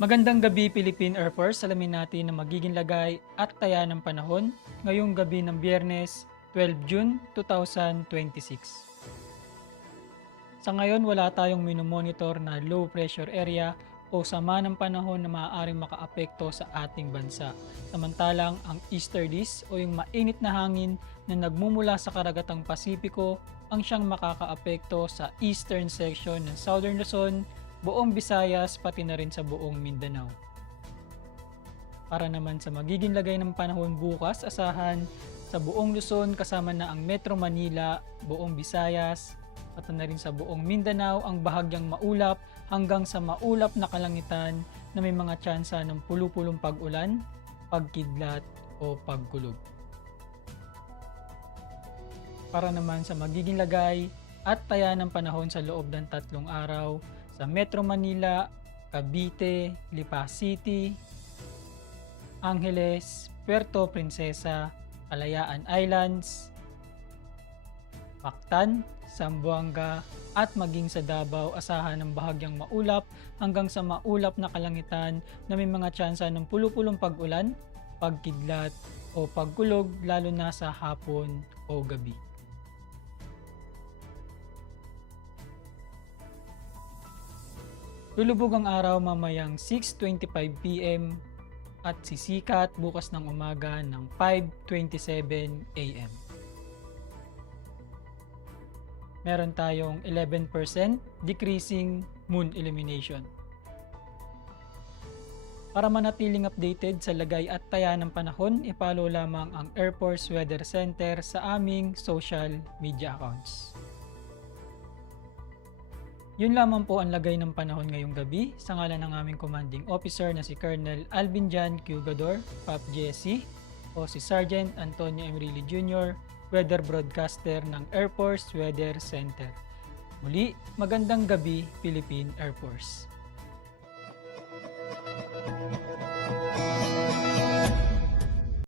Magandang gabi Philippine Air Force. Alamin natin ang magiging lagay at taya ng panahon ngayong gabi ng Biyernes, 12 June 2026. Sa ngayon wala tayong minomonitor na low pressure area o sama ng panahon na maaaring makaapekto sa ating bansa. Samantalang ang easterlies o yung mainit na hangin na nagmumula sa karagatang Pasipiko ang siyang makakaapekto sa eastern section ng Southern Luzon, buong Visayas pati na rin sa buong Mindanao. Para naman sa magiging lagay ng panahon bukas, asahan sa buong Luzon kasama na ang Metro Manila, buong Visayas, pati na rin sa buong Mindanao ang bahagyang maulap hanggang sa maulap na kalangitan na may mga tsansa ng pulu-pulong pag-ulan, pagkidlat o pagkulog. Para naman sa magiging lagay at taya ng panahon sa loob ng 3 araw sa Metro Manila, Cavite, Lipa City, Angeles, Puerto Princesa, Kalayaan Islands, Mactan, Zamboanga at maging sa Davao asahan ng bahagyang maulap hanggang sa maulap na kalangitan na may mga tsansa ng pulu-pulong pag-ulan, pagkidlat o pagkulog lalo na sa hapon o gabi. Lulubog ang araw mamayang 6:25 PM at sisikat bukas ng umaga ng 5:27 AM. Meron tayong 11% decreasing moon illumination. Para manatiling updated sa lagay at taya ng panahon, i-follow lamang ang Air Force Weather Center sa aming social media accounts. Yun lamang po ang lagay ng panahon ngayong gabi sa ngalan ng aming commanding officer na si Colonel Alvin Jan Cugador, Pap JSC, o si Sergeant Antonio Emrilli Jr., Weather Broadcaster ng Air Force Weather Center. Muli, magandang gabi Philippine Air Force.